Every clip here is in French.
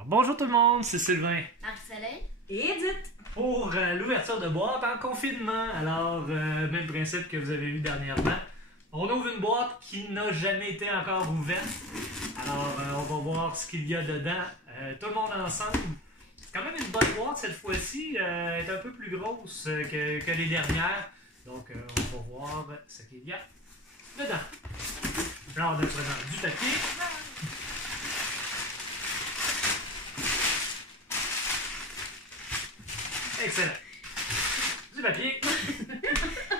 Alors, bonjour tout le monde, c'est Sylvain. Marie-Soleil et Edith. Pour l'ouverture de boîte en confinement. Alors, même principe que vous avez vu dernièrement. On ouvre une boîte qui n'a jamais été encore ouverte. Alors, on va voir ce qu'il y a dedans. Tout le monde ensemble. C'est quand même une bonne boîte cette fois-ci. Elle est un peu plus grosse que les dernières. Donc, on va voir ce qu'il y a dedans. Alors, naturellement, du papier. Excellent. Du papier.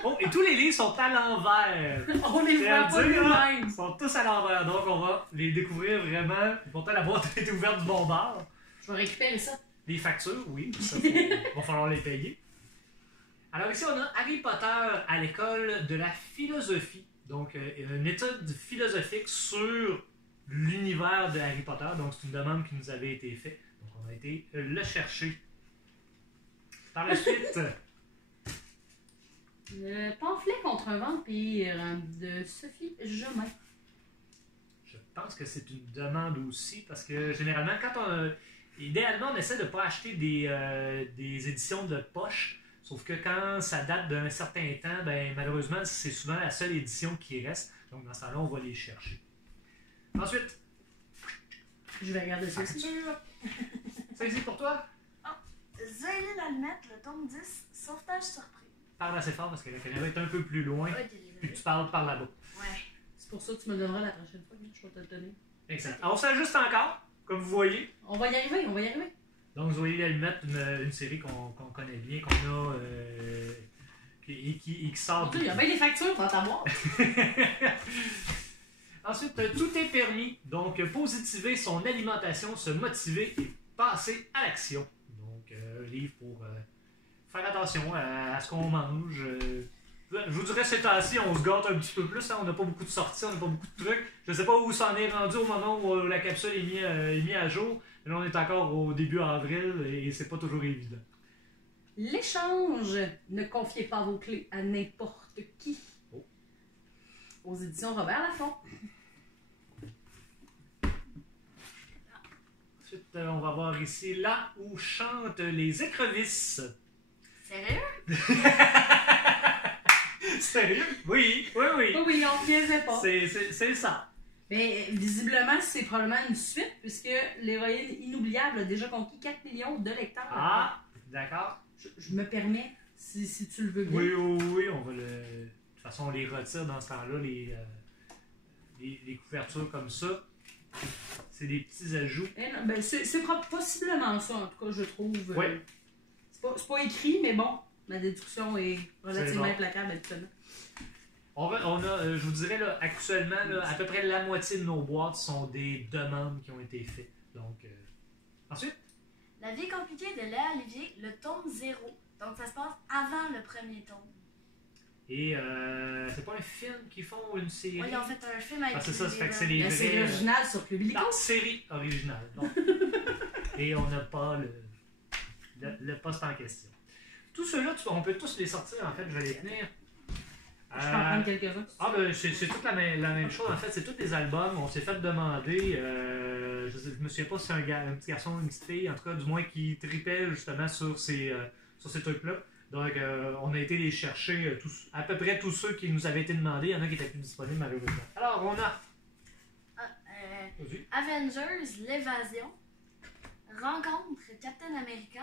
Oh, et tous les livres sont à l'envers. On les voit pas nous-mêmes. Ils sont tous à l'envers. Donc, on va les découvrir vraiment. Pourtant, la boîte a été ouverte du bon bord. Je vais récupérer ça. Les factures, oui. Ça, va falloir les payer. Alors, ici, on a Harry Potter à l'école de la philosophie. Donc, une étude philosophique sur l'univers de Harry Potter. Donc, c'est une demande qui nous avait été faite. Donc, on a été le chercher. Par la suite, le pamphlet contre un vampire de Sophie Jomain. je pense que c'est une demande aussi parce que généralement, idéalement, on essaie de ne pas acheter des éditions de poche. Sauf que quand ça date d'un certain temps, ben, malheureusement, c'est souvent la seule édition qui reste. Donc, dans ce temps-là, on va les chercher. Ensuite, Je vais regarder ça. c'est ici pour toi. Zoé l'allumette, le tome 10, sauvetage surprise. Parle assez fort parce que la caméra est un peu plus loin. Ok, Puis tu parles par là-bas. Ouais. C'est pour ça que tu me le donneras la prochaine fois. Je vais te le donner. Excellent. Alors, on s'ajuste encore, comme vous voyez. On va y arriver, on va y arriver. Donc, Zoé l'allumette, une série qu'on connaît bien, qu'on a qui sort. Il y a bien des factures dans ta boîte. Ensuite, tout est permis. Donc, positiver son alimentation, se motiver et passer à l'action. Donc, livre pour faire attention à ce qu'on mange. Je vous dirais, ces temps-ci, on se gâte un petit peu plus. Hein? On n'a pas beaucoup de sorties, on n'a pas beaucoup de trucs. Je ne sais pas où ça en est rendu au moment où la capsule est mise à jour. Là, on est encore au début avril et c'est pas toujours évident. L'échange. Ne confiez pas vos clés à n'importe qui. Oh. Aux éditions Robert Laffont. Ensuite, on va voir ici là où chantent les écrevisses. Sérieux? Sérieux? Oui, oui, oui. Oui, on ne piaisait pas. C'est ça. Mais visiblement, c'est probablement une suite, puisque l'héroïne inoubliable a déjà conquis 4 millions de lecteurs. Ah, d'accord. Je me permets, si tu le veux bien. Oui, oui, oui, on va le. De toute façon, on les retire dans ce temps-là, les couvertures comme ça. C'est des petits ajouts. Eh non, ben c'est possiblement ça, en tout cas, je trouve. Oui. C'est pas écrit, mais bon, ma déduction est relativement bon. implacable habituellement. On a, je vous dirais, là, actuellement, là, à peu près la moitié de nos boîtes sont des demandes qui ont été faites. Donc, ensuite, La vie compliquée de Léa Olivier, le tome 0. Donc ça se passe avant le premier tome. et c'est pas un film qu'ils font ou une série? Oui, ils ont fait un film avec c'est ça, ça fait que c'est les les La série vrais. originale sur Club Illico. Non, série originale. Donc. Et on n'a pas le poste en question. Tous ceux-là, on peut tous les sortir, en fait, je vais les tenir. Je peux en prendre quelques-uns. Ah ben c'est toute la même chose en fait, c'est tous les albums, on s'est fait demander, je me souviens pas si c'est un petit garçon ou une petite fille, en tout cas du moins qui tripait justement sur ces trucs-là. Donc on a été les chercher, à peu près tous ceux qui nous avaient été demandés, il y en a qui étaient plus disponibles malheureusement. Alors on a... Avengers, l'évasion, Rencontre, Captain America,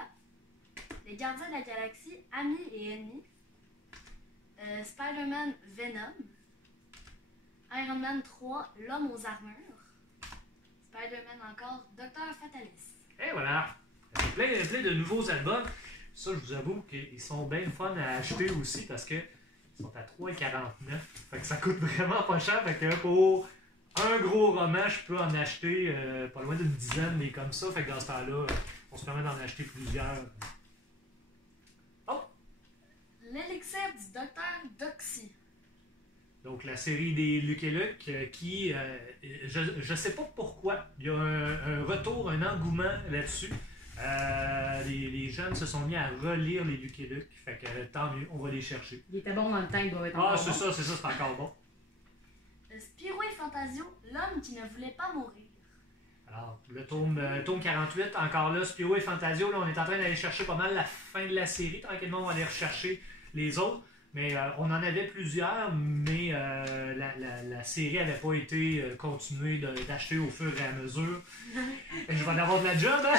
Les Gardiens de la Galaxie, Amis et Ennemis, Spider-Man Venom, Iron Man 3, L'Homme aux armures, Spider-Man encore, Docteur Fatalis. Et voilà, plein de nouveaux albums. Ça je vous avoue qu'ils sont bien fun à acheter aussi parce qu'ils sont à 3,49$. Fait que ça coûte vraiment pas cher. Fait que pour un gros roman, je peux en acheter pas loin d'une dizaine, mais comme ça. Fait que dans ce temps-là, on se permet d'en acheter plusieurs. L'élixir du Docteur Doxy. Donc la série des Luke et Luke qui, je sais pas pourquoi, il y a un retour, un engouement là-dessus. Les jeunes se sont mis à relire les Luke et Luke. Fait que tant mieux, on va les chercher. Il était bon dans le temps, il doit être Ah, encore c'est bon. ça, c'est encore bon. Spirou et Fantasio, l'homme qui ne voulait pas mourir. Alors, le tome 48, encore là, Spiro et Fantasio, là, on est en train d'aller chercher pas mal la fin de la série. Tranquillement, on va aller rechercher les autres. Mais on en avait plusieurs, mais la série n'avait pas été continuée d'acheter au fur et à mesure. Et je vais en avoir de la job, hein?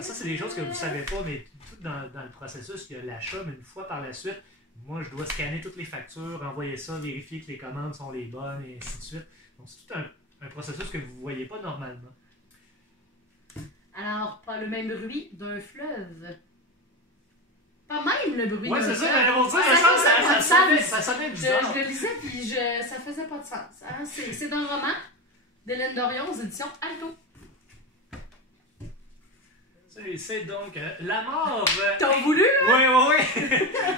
Ça, c'est des choses que vous ne savez pas, mais tout dans le processus, il y a l'achat, mais une fois par la suite, moi, je dois scanner toutes les factures, envoyer ça, vérifier que les commandes sont les bonnes, et ainsi de suite. Donc, c'est tout un processus que vous ne voyez pas normalement. Alors, pas le même bruit d'un fleuve. Pas même le bruit Ouais, d'un c'est fleuve. ça, j'allais vous dire, ça sonnait Je bizarre. le lisais, puis ça faisait pas de sens. Hein? C'est un roman d'Hélène Dorion aux éditions Alto. C'est donc la mort. T'as voulu, là? Oui.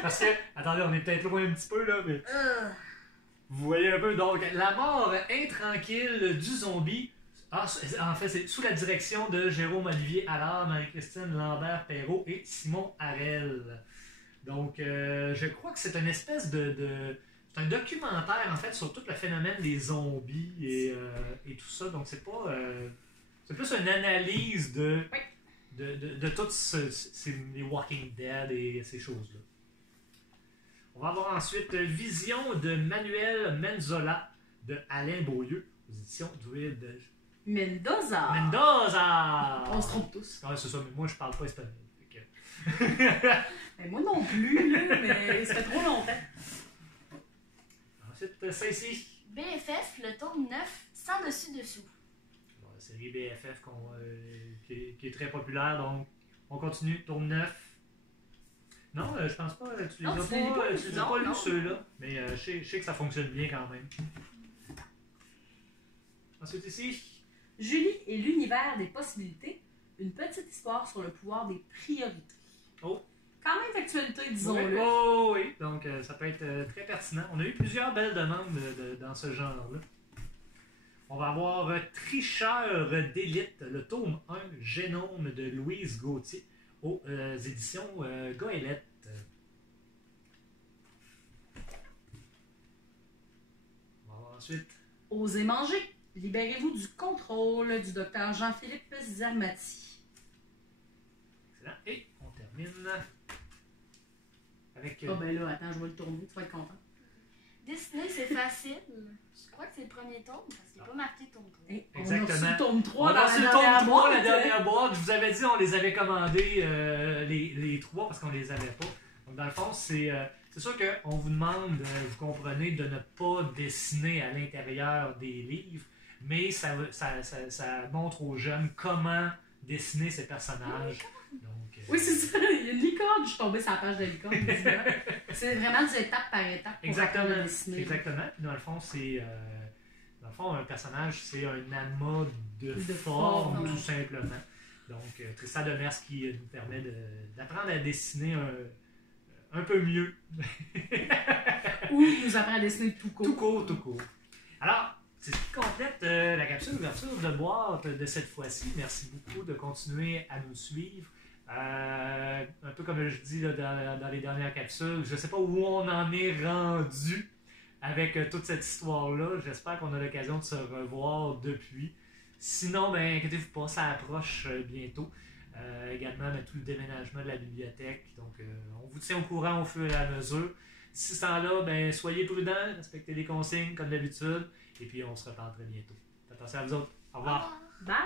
Parce que, attendez, on est peut-être loin un petit peu, là, mais. Vous voyez un peu, donc, la mort intranquille du zombie. Ah, en fait, c'est sous la direction de Jérôme Olivier Allard, Marie-Christine Lambert-Perrault et Simon Harel. Donc, je crois que c'est une espèce c'est un documentaire, en fait, sur tout le phénomène des zombies et tout ça. Donc, c'est pas. C'est plus une analyse de tout les Walking Dead et ces choses-là. On va avoir ensuite Vision de Manuel Menzola de Alain Beaulieu, aux éditions Druide. Mendoza. Mendoza! On se trompe tous. Ouais, c'est ça, mais moi je parle pas espagnol. Mais moi non plus, là, mais ça fait trop longtemps. Ensuite, ça ici. BFF, le tome 9, sans dessus-dessous. Bon, la série BFF qui est très populaire, donc on continue, tome 9. Non, je pense pas. Tu les as pas lus ceux-là, mais je sais que ça fonctionne bien quand même. Ensuite ici. Julie et l'univers des possibilités, une petite histoire sur le pouvoir des priorités. Oh! Quand même d'actualité, disons-le. Oui. Donc, ça peut être très pertinent. On a eu plusieurs belles demandes dans ce genre-là. On va avoir Tricheur d'élite, le tome 1, Génome de Louise Gauthier, aux éditions Goélette. On va voir ensuite. Osez manger. Libérez-vous du contrôle du docteur Jean-Philippe Zermati. Excellent. Et on termine avec. Ben là, attends, je vais le tourner, tu vas être content. Dessiner, c'est facile. Je crois que c'est le premier tome, parce qu'il n'est pas marqué tome 3. Exactement. On a reçu le tome 3 On dans a reçu la le tome dernière 3, boîte. la dernière boîte. Je vous avais dit, on les avait commandés, les 3, parce qu'on les avait pas. Donc, dans le fond, c'est sûr qu'on vous demande, vous comprenez, de ne pas dessiner à l'intérieur des livres, mais ça montre aux jeunes comment dessiner ces personnages. Donc, Oui, c'est ça. Il y a une licorne. Je suis tombée sur la page de la licorne. C'est vraiment du étape par étape pour apprendre à dessiner. Exactement. Puis dans le fond, un personnage, c'est un amas de formes, tout simplement. Donc, Tristan Demers qui nous permet d'apprendre à dessiner un peu mieux. Ou il nous apprend à dessiner tout court. Tout court. Alors, c'est ce qui complète la capsule d'ouverture de boîte de cette fois-ci. Merci beaucoup de continuer à nous suivre. Un peu comme je dis là, dans les dernières capsules, je ne sais pas où on en est rendu avec toute cette histoire-là. J'espère qu'on a l'occasion de se revoir depuis. Sinon, ben, inquiétez-vous pas, ça approche bientôt. Également, tout le déménagement de la bibliothèque. Donc, on vous tient au courant au fur et à mesure. Si ce temps-là, ben, soyez prudents, respectez les consignes comme d'habitude. Et puis, on se reparle très bientôt. Attention à vous autres. Au revoir. Bye!